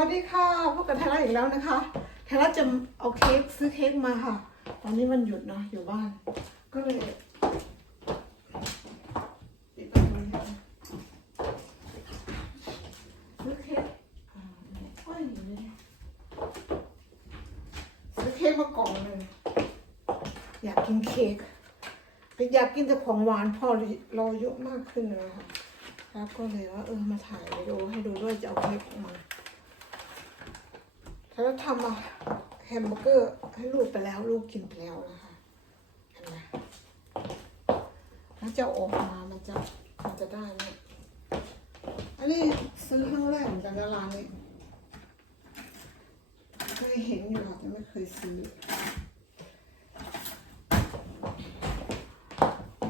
วัสดีค่ะพบกับไทยรัฐอีกแล้วนะคะไทยรัฐจะเอาเค้กซื้อเค้กมาค่ะ ตอนนี้มันหยุดเนาะอยู่บ้าน ก็เลยปิดประตูให้ซื้อเค้กซื้อเค้กมากล่องหนึ่งอยากกินเค้กอยากกินแต่ของหวานพอเราอายุมากขึ้นเลยค่ะแล้วก็เลยว่าเออมาถ่ายวิดีโอให้ดูด้วยจะเอาเค้กออกมา แล้วทำมาแฮมเบอร์เกอร์ให้ลูกไปแล้วลูกกินไปแล้วนะคะเห็นไหมแล้วจะออกมา มันจะ มันจะได้ไหมอันนี้ซื้อครั้งแรกเหมือนกันนะร้านนี้เคยเห็นอยู่ค่ะแต่ไม่เคยซื้อ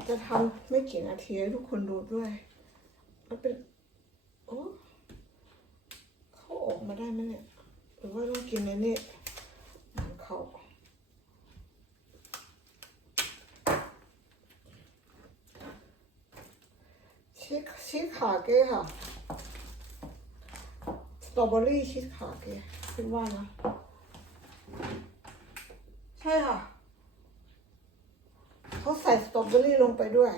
จะทำไม่กี่นาทีให้ทุกคนดูด้วย มันเป็น โอ้เขาออกมาได้ไหมเนี่ย รือว่าต้องกินในนี่หนังเขาชีสชีสขาเก้ค่ะ สตรอเบอรี่ชีสขาเก้คิดว่านะ ใช่ค่ะ เขาใส่สตรอเบอรี่ลงไปด้วย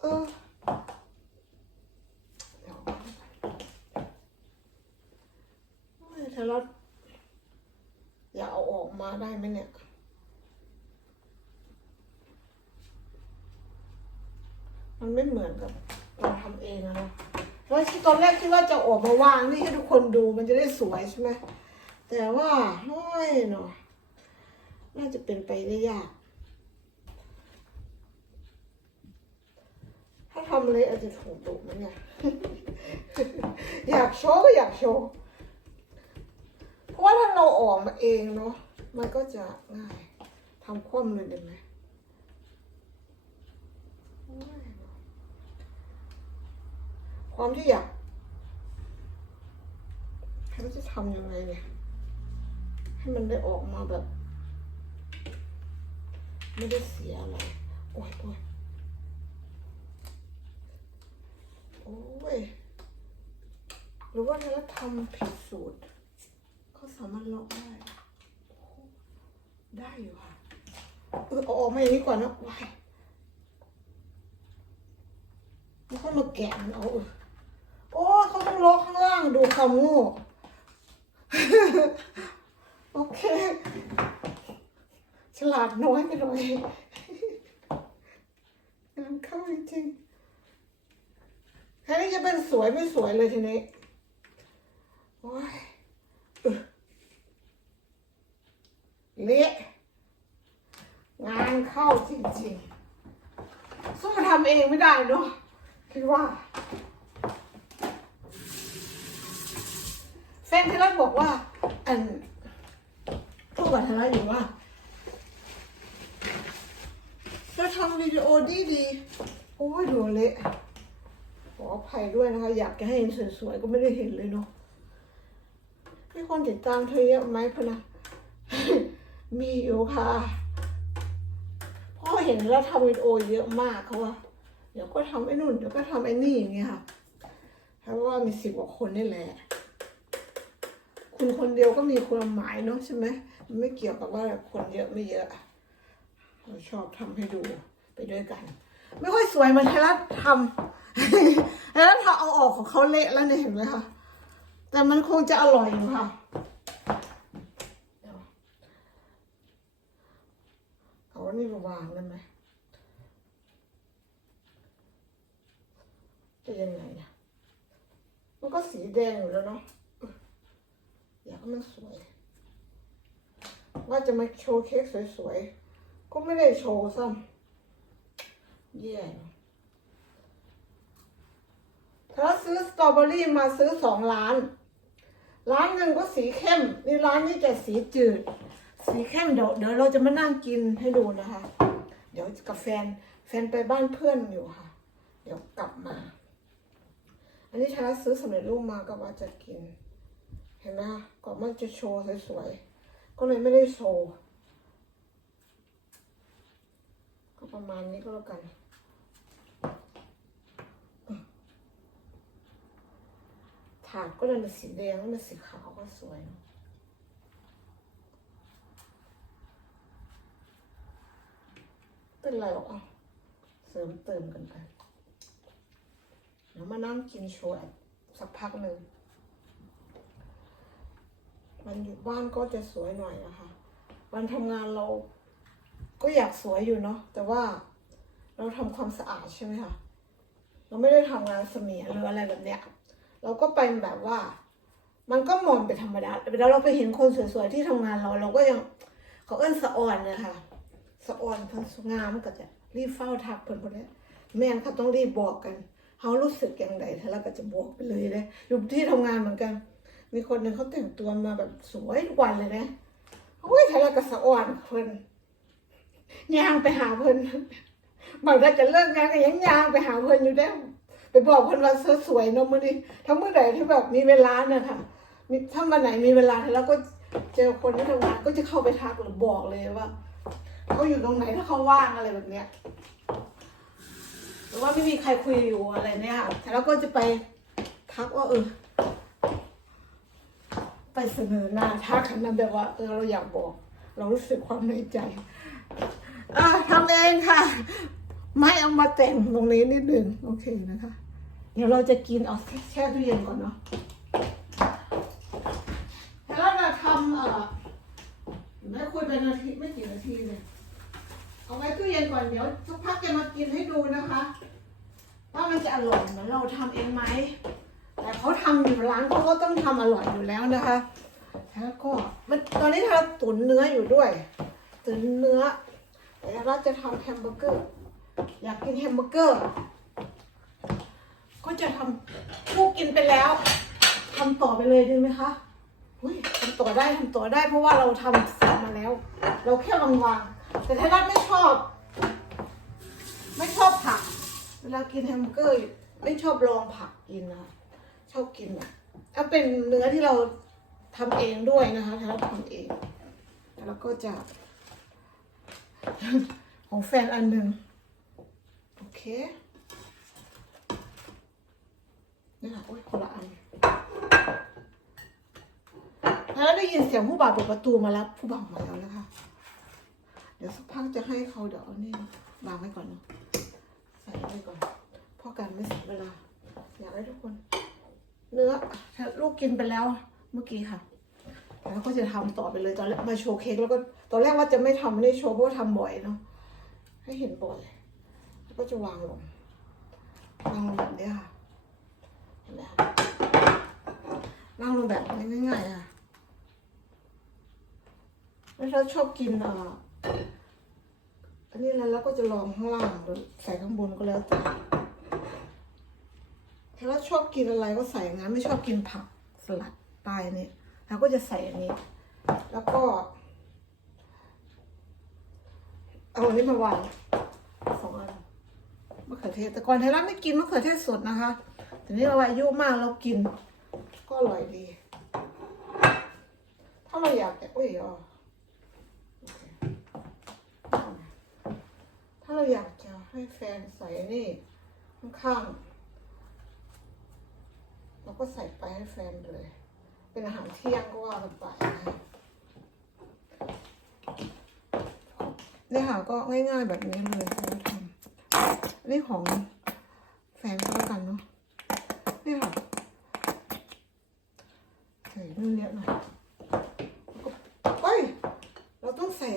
เออ เดี๋ยวโอ้ยถ้าเราอยากเอาออกมา ไหมเนี่ย มันไม่เหมือนกับเราทำเองอะเนาะแล้วที่ตอนแรกคิดว่าจะออกมาวางนี่ให้ทุกคนดูมันจะได้สวยใช่ไหมแต่ว่าโอ้ยเนาะน่าจะเป็นไปได้ยาก ถ้าทำเลยอาจจะถูกดุไหมเนี่ยอยากโชว์ก็อยากโชว์ เพราะว่าถ้าเราออกมาเองเนาะ มันก็จะง่ายทำคว่ำเลยได้ไหมความที่อยากเขาจะทำยังไงเนี่ย ให้มันได้ออกมาแบบ ไม่ได้เสียอะไร โอ้ยโอ้ยโอ้ย หรือว่าเราทำผิดสูตรเขาสามารถลอกได้ ได้อยู่ค่ะเออเอาออกมาอย่างนี้ก่อนนะวายแล้วค่อยมาแกะมันเอาเออโอ้เขาต้องล็อกข้างล่างดูคำโง่โอเค ฉลาดน้อยไปหน่อยงานเข้าจริงๆแค่นี้จะเป็นสวยไม่สวยเลยทีนี้ โอ้ยเออเละ งานเข้าจริงๆสู้ทำเองไม่ได้เนาะคิดว่า แฟนที่รักบอกว่า อันพูดกับทางอยู่ว่าเราทำวิดีโอดีดีโอ้ยดูเละขออภัยด้วยนะคะ อยากจะให้เห็นสวยๆก็ไม่ได้เห็นเลยเนาะมีคนติดตามเธอเยอะไหมพะนะมีอยู่ค่ะ เพราะเห็นแล้วทำวิดีโอเยอะมากเขาว่า เดี๋ยวก็ทำไอ้นู่นเดี๋ยวก็ทำไอ้นี่อย่างเงี้ยค่ะเพราะว่ามีสิบกว่าคนนี่แหละ คุณคนเดียวก็มีความหมายเนาะใช่ไหมมันไม่เกี่ยวกับว่าคนเยอะไม่เยอะเราชอบทำให้ดูไปด้วยกัน ไม่ค่อยสวยมันไทยรัฐทำแล้วถ้าเอาออกของเขาเละแล้วเนี่ยเห็นไหมคะแต่มันคงจะอร่อยอยู่ค่ะเดี๋ยวเอันนี้มาวางได้ไหมจะยังไงเนี่ยมันก็สีแดงอยู่แล้วเนาะอยากให้มันสวย ว่าจะมาโชว์เค้กสวยๆ ก็ไม่ได้โชว์ซ้ำแย่เนอะถ้าซื้อสตรอเบอรี่มาซื้อสองล้าน ร้านหนึ่งก็สีเข้ม นี่ร้านนี้จะสีจืด สีเข้มเดี๋ยวเดี๋ยวเราจะมานั่งกินให้ดูนะคะ เดี๋ยวกับแฟนแฟนไปบ้านเพื่อนอยู่ค่ะ เดี๋ยวกลับมา อันนี้ชาซื้อสำเร็จรูปมาก็ว่าจะกิน เห็นไหมคะก่อนมันจะโชว์สวยๆก็เลยไม่ได้โชว์ก็ประมาณนี้ก็แล้วกันถาดก็เลยเป็นสีแดงแล้วเป็นสีขาวก็สวยเนอะ เป็นไรหรอกเสริมเติมกันไปเดี๋ยวมานั่งกินโชว์สักพักหนึ่งวันหยุดบ้านก็จะสวยหน่อยนะคะวันทำงานเราก็อยากสวยอยู่เนาะแต่ว่าเราทำความสะอาดใช่ไหมคะเราไม่ได้ทำงานเสมียหรืออะไรแบบเนี้ยเราก็ไปแบบว่า มันก็มองเป็นธรรมดาแต่เวเราไปเห็นคนสวยๆที่ทำงานเรา เราก็ยังเขาเอิ้นสะอ่อนนะคะ สะออนเพิ่นสงามก็จะรีบเฝ้าทักเพิ่นคนนี้แม่นเขาต้องรีบบอกกันเขารู้สึกอย่างไรถ้าเราก็จะบอกไปเลยเลยอยู่ที่ทำงานเหมือนกัน มีคนหนึ่งเขาแต่งตัวมาแบบสวยทุกวันเลยนะโอ้ยถ้าเราก็สะออนเพิ่นย่างไปหาเพิ่นบางทีจะเลิกงานก็ยังย่างไปหาเพิ่นอยู่ได้ไปบอกคนว่าสวยเนอะมื่อนี้ทั้งเมื่อไหร่ที่แบบมีเวลาเนี่ยค่ะมีถ้าวันไหนมีเวลาแล้วก็เจอคนที่ทำงานก็จะเข้าไปทักหรือบอกเลยว่า เขาอยู่ตรงไหนถ้าเขาว่างอะไรแบบเนี้ยหรือว่าไม่มีใครคุยอยู่อะไรเนี่ยค่ะแล้วก็จะไปทักว่าเออไปเสนอหน้าทักกันนะแบบว่าเออเราอยากบอก เรารู้สึกความในใจอะทำเองค่ะ ไม่เอามาแต่งตรงนี้นิดนึงโอเคนะคะ เดี๋ยวเราจะกินเอาแช่ตู้เย็นก่อนเนาะแล้วเราทำเอ่อแม่คุยไปนาทีไม่กี่นาทีเลย เอาไว้ตู้เย็นก่อนเดี๋ยวสักพักจะมากินให้ดูนะคะว่ามันจะอร่อยเหมือนเราทำเองไหมแต่เขาทำอยู่ร้านเขาก็ต้องทำอร่อยอยู่แล้วนะคะแล้วก็มันตอนนี้เราตุ๋นเนื้ออยู่ด้วย ตุ๋นเนื้อแต่เราจะทำแฮมเบอร์เกอร์ อยากกินแฮมเบอร์เกอร์ ก็จะทำลูกกินไปแล้วทำต่อไปเลยดีไหมคะอุ้ยทำต่อได้ทำต่อได้เพราะว่าเราทำเสร็จมาแล้ว เราแค่วางวาง แต่ถ้ารัฐไม่ชอบ ไม่ชอบผัก เวลากินแฮมเบอร์เกอร์ไม่ชอบลองผักกินนะชอบกินแบบเอาเป็นเนื้อที่เราทำเองด้วยนะคะถ้าทำเองแล้วก็จะ ของแฟนอันหนึ่งโอเคนี่ค่ะโอ้ยคนละอันแล้วได้ยินเสียงผู้บ่าวเปิดประตูมาแล้วผู้บ่าวมาแล้วนะคะ ดี๋ยวสักพักจะให้เขาเดี๋ยวเอานี่วางไว้ก่อนเนาะใส่ไว้ก่อนเพ่อกันไม่เสียเวลา อยากให้ทุกคน เนื้อลูกกินไปแล้วเมื่อกี้ค่ะแล้วก็จะทำต่อไปเลยตอนแรกมาโชว์เค้กแล้วก็ตอนแรกว่าจะไม่ทำไม่ได้โชว์เพราะว่าทำบ่อยเนาะให้เห็นบ่อยแล้วก็จะวางลงวางลงแบบนี้ค่ะเห็นไหมคะวางลงแบบง่ายๆค่ะแล้วชอบกินอะ นนี้แล้วเราก็จะลองข้างล่างหรือใส่ข้างบนก็แล้วแต่ถ้าเราชอบกินอะไรก็ใส่อย่างนั้นไม่ชอบกินผักสลัดใต้นี่เราก็จะใส่อันนี้ แล้วก็ เอาอันนี้มาวางสองอันมะเขือเทศแต่ก่อนไทยรัฐไม่กินมะเขือเทศสดนะคะแต่นี้เราอายุมากเรากิน ก็อร่อยดี ถ้าเราอยากจะอุ้ยอ๋อเคถ้า เราอยากจะให้แฟนใส่นี่ข้างๆเราก็ใส่ไปให้แฟนเลย เป็นอาหารเที่ยงก็ว่ากันไปนะเนี่ยค่ะก็ง่ายๆแบบนี้เลยเราทำนนี้ของแฟนก็แล้วกันเนาะนี่ค่ะใส่เรื่องเยอะหน่อยแล้วก็เอ้ยเราต้องใส่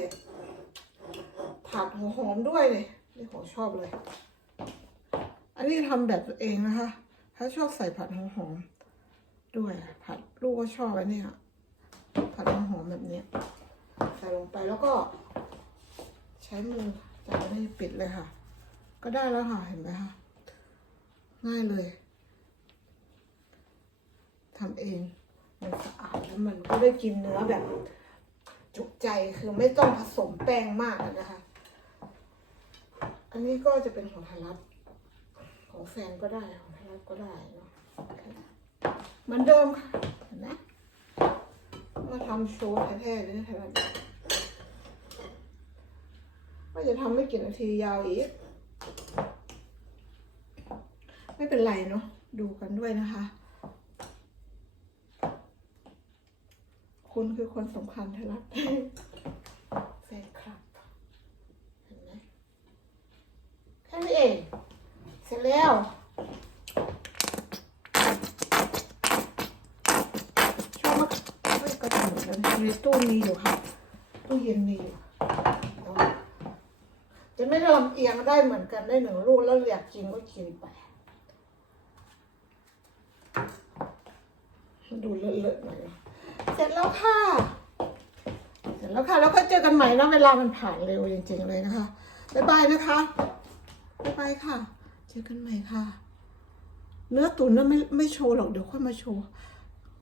หัวหอมด้วยเลยนี่ของชอบเลย อันนี้ทำแบบตัวเองนะคะ ถ้าชอบใส่ผัดหัวหอมด้วย ผัดลูกก็ชอบอันนี้ค่ะผัดหัวหอมแบบนี้ใส่ลงไปแล้วก็ ใช้มือจับไม่ปิดเลยค่ะ ก็ได้แล้วค่ะเห็นไหมคะง่ายเลยทำเองมันสะอาดแล้วมันก็ได้กินเนื้อแบบ จุใจคือไม่ต้องผสมแป้งมากนะคะ อันนี้ก็จะเป็นของทารัตของแฟนก็ได้ของทารัตก็ได้เนาะเหมือนเดิมค่ะเห็นไหมมาทำโชว์แท้ๆเลยนะทารัตว่จะทำไม่กี่นาทียาวอีก ไม่เป็นไรเนาะดูกันด้วยนะคะ คุณคือคนสำคัญทารัต แล้วชอบมากไม่กระถิ่นแล้วในตู้มีอยู่ค่ะตู้เย็นมีอยู่จะไม่ลำเอียงได้เหมือนกันได้หนึ่งลูกแล้วอยากกินก็กินไปดูเลอะๆหน่อยเสร็จแล้วค่ะ เสร็จแล้วค่ะ แล้วก็เจอกันใหม่นะเวลามันผ่านเร็วจริงๆเลยนะคะ บ๊ายบายนะคะ บ๊ายบายค่ะ เจอกันใหม่ค่ะ เนื้อตุ๋นน่ะไม่ไม่โชว์หรอกเดี๋ยวค่อยมาโชว์